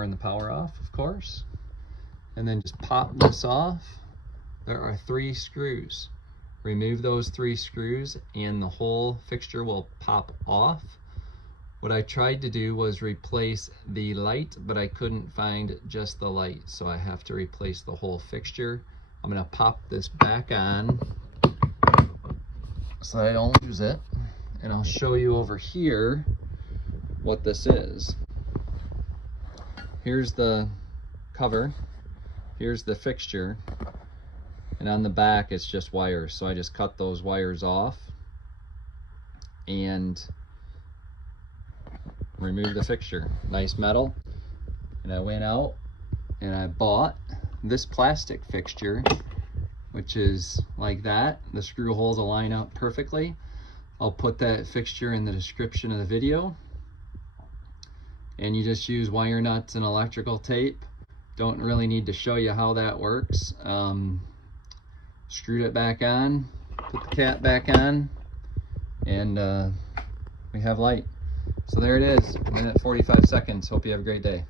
turn the power off, of course, and then just pop this off. There are 3 screws. Remove those 3 screws and the whole fixture will pop off. What I tried to do was replace the light, but I couldn't find just the light, so I have to replace the whole fixture. I'm gonna pop this back on so I don't lose it, and I'll show you over here what this is. Here's the cover, here's the fixture, and on the back it's just wires. So I just cut those wires off and remove the fixture. Nice metal. And I went out and I bought this plastic fixture, which is like that. The screw holes will line up perfectly. I'll put that fixture in the description of the video. And you just use wire nuts and electrical tape. Don't really need to show you how that works. Screwed it back on, put the cap back on, and we have light. So there it is, 1 minute 45 seconds. Hope you have a great day.